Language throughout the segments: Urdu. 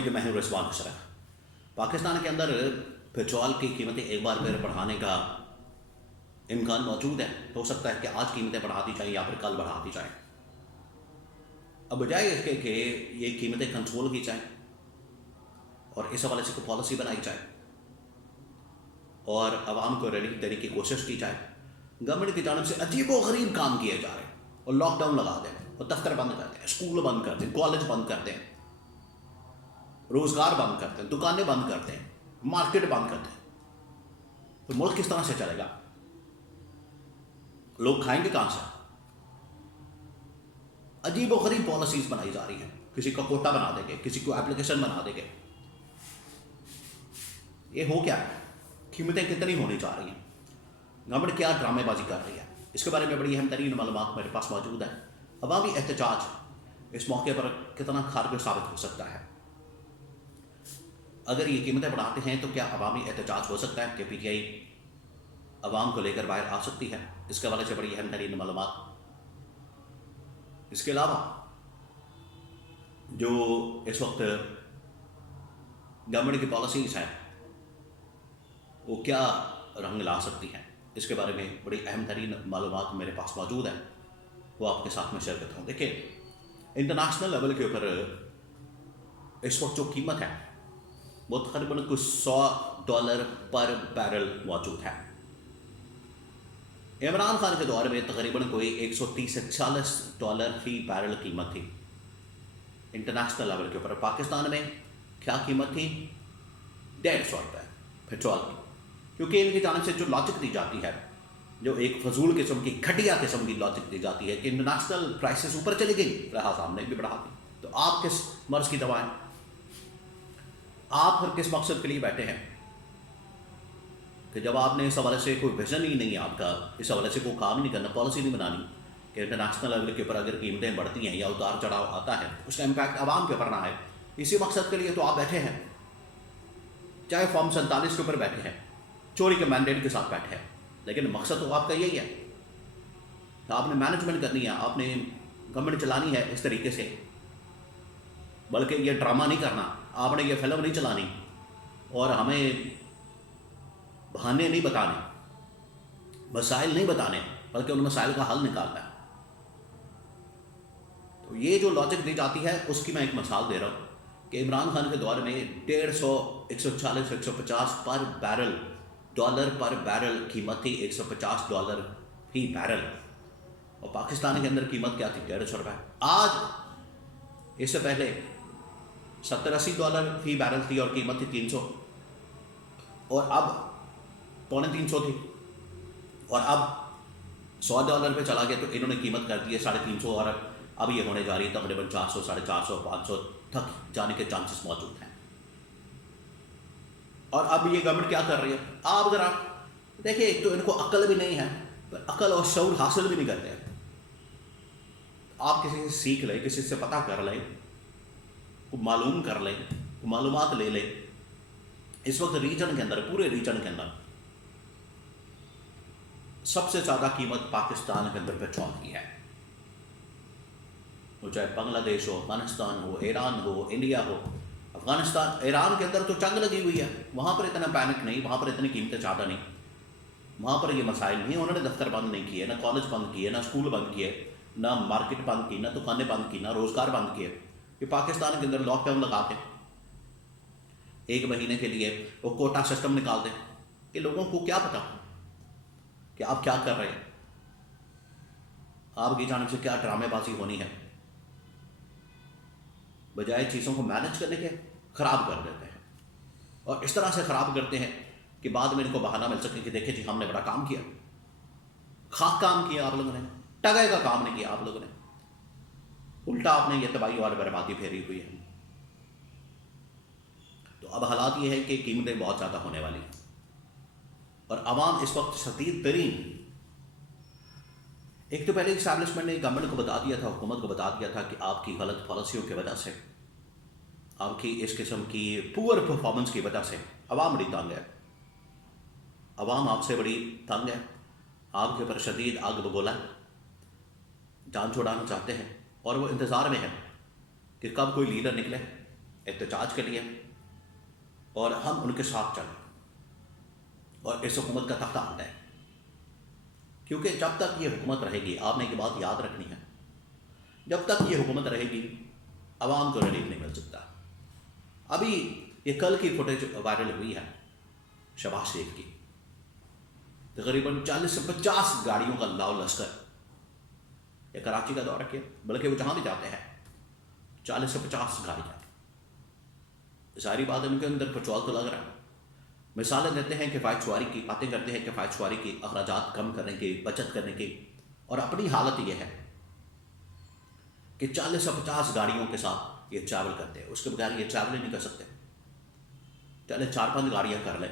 کہ میں ہوں رضوان اشرف۔ پاکستان کے اندر پیٹرول کی قیمتیں ایک بار پھر بڑھانے کا امکان موجود ہے۔ ہو سکتا ہے کہ آج قیمتیں بڑھا دی جائیں یا پھر کل بڑھا دی جائیں۔ اب بجائے اس کے کہ یہ قیمتیں کنٹرول کی جائیں اور اس حوالے سے کوئی پالیسی بنائی جائے اور عوام کو ریلیف دینے کی کوشش کی جائے، گورنمنٹ کی جانب سے عجیب و غریب کام کیے جا رہے ہیں اور لاک ڈاؤن لگا دیں اور دفتر بند کر دیں، اسکول بند کر دیں، کالج بند کر دیں، روزگار بند کرتے ہیں، دکانیں بند کرتے ہیں، مارکیٹ بند کرتے ہیں، تو ملک کس طرح سے چلے گا؟ لوگ کھائیں گے کہاں سے؟ عجیب و غریب پالیسیز بنائی جا رہی ہیں، کسی کا کوٹا بنا دیں گے، کسی کو اپلیکیشن بنا دیں گے۔ یہ ہو کیا ہے؟ قیمتیں کتنی ہونے جا رہی ہیں؟ گورنمنٹ کیا ڈرامے بازی کر رہی ہے؟ اس کے بارے میں بڑی اہم ترین معلومات میرے پاس موجود ہیں۔ عوامی احتجاج اس موقع پر کتنا کارگر ثابت ہو سکتا ہے؟ اگر یہ قیمتیں بڑھاتے ہیں تو کیا عوامی احتجاج ہو سکتا ہے کہ پی ٹی آئی عوام کو لے کر باہر آ سکتی ہے؟ اس کے حوالے سے بڑی اہم ترین معلومات۔ اس کے علاوہ جو اس وقت گورنمنٹ کی پالیسیز ہیں وہ کیا رنگ لا سکتی ہیں، اس کے بارے میں بڑی اہم ترین معلومات میرے پاس موجود ہیں، وہ آپ کے ساتھ میں شیئر کرتا ہوں۔ دیکھیں، انٹرنیشنل لیول کے اوپر اس وقت جو قیمت ہے وہ تقریباً کچھ $100 پر بیرل موجود ہے۔ عمران خان کے دور میں تقریباً کوئی 130 سے 40 ڈالر فی بیرل قیمت تھی انٹرنیشنل لیول کے اوپر۔ پاکستان میں کیا قیمت تھی؟ 150 روپے پیٹرول کی، کیونکہ ان کی جانب سے جو لاجک دی جاتی ہے، جو ایک فضول قسم کی گھٹیا قسم کی لاجک دی جاتی ہے کہ انٹرنیشنل پرائسز اوپر چلی گئی، لہٰذا ہم نے بھی بڑھا دی۔ تو آپ کس مرض کی دوائیں؟ آپ پھر کس مقصد کے لیے بیٹھے ہیں کہ جب آپ نے اس حوالے سے کوئی ویژن ہی نہیں ہے آپ کا، اس حوالے سے کوئی کام نہیں کرنا، پالیسی نہیں بنانی کہ انٹرنیشنل لیول کے اوپر اگر قیمتیں بڑھتی ہیں یا اتار چڑھاؤ آتا ہے اس کا امپیکٹ عوام کے اوپر نہ آئے، اسی مقصد کے لیے تو آپ بیٹھے ہیں، چاہے فارم 47 کے اوپر بیٹھے ہیں، چوری کے مینڈیٹ کے ساتھ بیٹھے ہیں، لیکن مقصد تو آپ کا یہی ہے کہ آپ نے مینجمنٹ کرنی ہے، آپ نے گورنمنٹ چلانی ہے اس طریقے سے، بلکہ یہ ڈرامہ نہیں کرنا، آپ نے یہ فلم نہیں چلانی اور ہمیں بہانے نہیں بتانے، مسائل نہیں بتانے، بلکہ ان مسائل کا حل نکالنا ہے۔ تو یہ جو لاجک دی جاتی ہے اس کی میں ایک مثال دے رہا ہوں کہ عمران خان کے دور میں 150، 140، 150 پر بیرل، ڈالر پر بیرل قیمت تھی، $150 فی بیرل، اور پاکستان کے اندر قیمت کیا تھی؟ 150 روپے۔ آج اس سے پہلے $70-80 فی بیرل تھی اور قیمت تھی 300، اور اب $250 تھی، اور اب $100 پہ چلا گیا تو انہوں نے قیمت کر دی ہے 350، اور اب یہ ہونے جا رہی ہے تقریباً 400، 450، 500 تک جانے کے چانسز موجود ہیں۔ اور اب یہ گورنمنٹ کیا کر رہی ہے؟ آپ ذرا دیکھیں، ایک تو ان کو عقل بھی نہیں ہے، عقل اور شعور حاصل بھی نہیں کرتے ہیں۔ آپ کسی سے سیکھ لیں، کسی سے پتہ کر لیں، معلوم کر لیں، معلومات لے لیں۔ اس وقت ریجن کے اندر، پورے ریجن کے اندر سب سے زیادہ قیمت پاکستان کے اندر پیٹرول کی ہے، وہ چاہے بنگلہ دیش ہو، افغانستان ہو، ایران ہو، انڈیا ہو۔ افغانستان، ایران کے اندر تو جنگ لگی ہوئی ہے، وہاں پر اتنا پینک نہیں، وہاں پر اتنی قیمتیں زیادہ نہیں، وہاں پر یہ مسائل نہیں، انہوں نے دفتر بند نہیں کیے، نہ کالج بند کیے، نہ اسکول بند کیے، نہ مارکیٹ بند کی، نہ دکانیں بند کی، نہ روزگار بند کیے۔ کہ پاکستان کے اندر لاک ڈاؤن لگا کے 1 مہینے کے لیے وہ کوٹا سسٹم نکال دیں کہ لوگوں کو کیا پتا کہ آپ کیا کر رہے ہیں، آپ کی جانب سے کیا ڈرامے بازی ہونی ہے۔ بجائے چیزوں کو مینج کرنے کے خراب کر دیتے ہیں، اور اس طرح سے خراب کرتے ہیں کہ بعد میں ان کو بہانہ مل سکے کہ دیکھیں جی ہم نے بڑا کام کیا۔ خاک کام کیا آپ لوگوں نے، ٹگے کا کام نہیں کیا آپ لوگوں نے، الٹا آپ نے یہ تباہی اور بربادی پھیری ہوئی ہے۔ تو اب حالات یہ ہے کہ قیمتیں بہت زیادہ ہونے والی ہیں، اور عوام اس وقت شدید ترین، ایک تو پہلے اسٹیبلشمنٹ نے گورنمنٹ کو بتا دیا تھا، حکومت کو بتا دیا تھا کہ آپ کی غلط پالیسیوں کی وجہ سے، آپ کی اس قسم کی پور پرفارمنس کی وجہ سے عوام بڑی تنگ ہے، عوام آپ سے بڑی تنگ ہے، آپ کے اوپر شدید آگ بگولا ہے، جان چھڑانا چاہتے ہیں، اور وہ انتظار میں ہے کہ کب کوئی لیڈر نکلے احتجاج کے لیے، اور ہم ان کے ساتھ چلیں اور اس حکومت کا تختہ ہٹائیں، کیونکہ جب تک یہ حکومت رہے گی، آپ نے ایک بات یاد رکھنی ہے، جب تک یہ حکومت رہے گی عوام کو ریلیف نہیں مل سکتا۔ ابھی یہ کل کی فوٹیج وائرل ہوئی ہے شہباز شریف کی، تقریباً 40 سے 50 گاڑیوں کا لاؤ لشکر، یہ کراچی کا دورہ کیا، بلکہ وہ جہاں بھی جاتے ہیں 40 سے 50 گاڑیاں، ساری بات ان کے اندر پٹرول تو لگ رہا ہے۔ مثالیں دیتے ہیں کفایت شعاری کی، باتیں کرتے ہیں کفایت شعاری کی، اخراجات کم کرنے کی، بچت کرنے کی، اور اپنی حالت یہ ہے کہ 40 سے 50 گاڑیوں کے ساتھ یہ ٹریول کرتے ہیں، اس کے بغیر یہ ٹریول ہی نہیں کر سکتے۔ چلے 4-5 گاڑیاں کر لیں،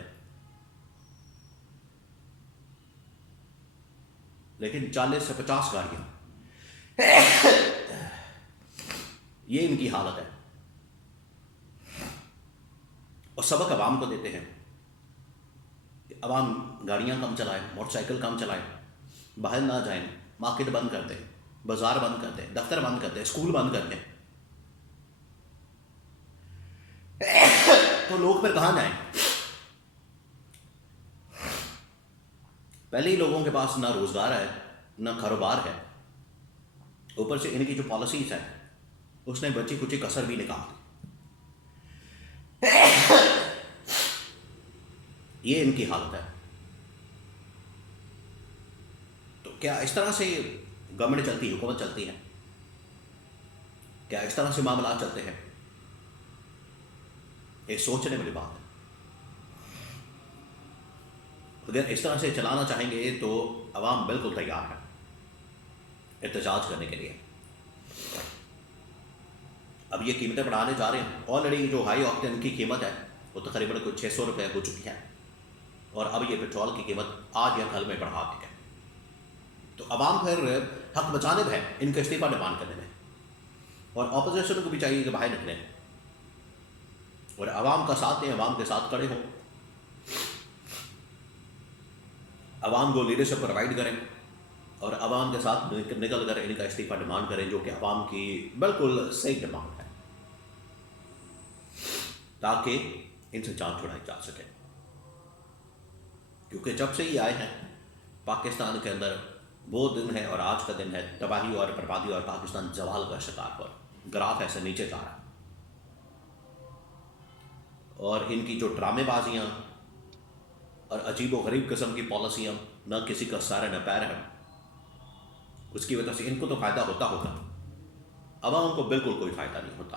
لیکن 40 سے 50 گاڑیاں، یہ ان کی حالت ہے۔ اور سبق عوام کو دیتے ہیں کہ عوام گاڑیاں کم چلائیں، موٹر سائیکل کم چلائیں، باہر نہ جائیں، مارکیٹ بند کر دیں، بازار بند کر دیں، دفتر بند کر دیں، اسکول بند کر دیں، تو لوگ پھر کہاں جائیں؟ پہلے ہی لوگوں کے پاس نہ روزگار ہے، نہ کاروبار ہے، اوپر سے ان کی جو پالیسیز ہے اس نے بچی کچی کسر بھی نکال دی، یہ ان کی حالت ہے۔ تو کیا اس طرح سے گورنمنٹ چلتی ہے، حکومت چلتی ہے؟ کیا اس طرح سے معاملات چلتے ہیں؟ ایک سوچنے والی بات ہے۔ اگر اس طرح سے چلانا چاہیں گے تو عوام بالکل تیار ہے احتجاج کرنے کے لیے۔ اب یہ قیمتیں بڑھانے جا رہے ہیں، آلریڈی جو ہائی آکٹین کی قیمت ہے وہ تقریباً کچھ 600 روپے ہو چکی ہے، اور اب یہ پیٹرول کی قیمت آج یا کل میں بڑھا دی ہے۔ تو عوام پھر حق بجانب ہے ان کا استعفیٰ ڈیمانڈ کرنے میں، اور اپوزیشن کو بھی چاہیے کہ باہر نکلیں اور عوام کا ساتھ دیں، عوام کے ساتھ کھڑے ہوں، عوام کو لیڈرشپ پرووائڈ کریں، اور عوام کے ساتھ نکل کر ان کا استعفیٰ ڈیمانڈ کریں، جو کہ عوام کی بالکل صحیح ڈیمانڈ ہے، تاکہ ان سے جان چھڑائی جا سکے۔ کیونکہ جب سے یہ آئے ہیں پاکستان کے اندر وہ دن ہے اور آج کا دن ہے تباہی اور بربادی، اور پاکستان زوال کا شکار پر، گراف ایسے نیچے جا رہا ہے، اور ان کی جو ڈرامے بازیاں اور عجیب و غریب قسم کی پالیسیاں، نہ کسی کا سر نہ پیر ہے، اس کی وجہ سے ان کو تو فائدہ ہوتا ہوگا، عوام کو بالکل کوئی فائدہ نہیں ہوتا۔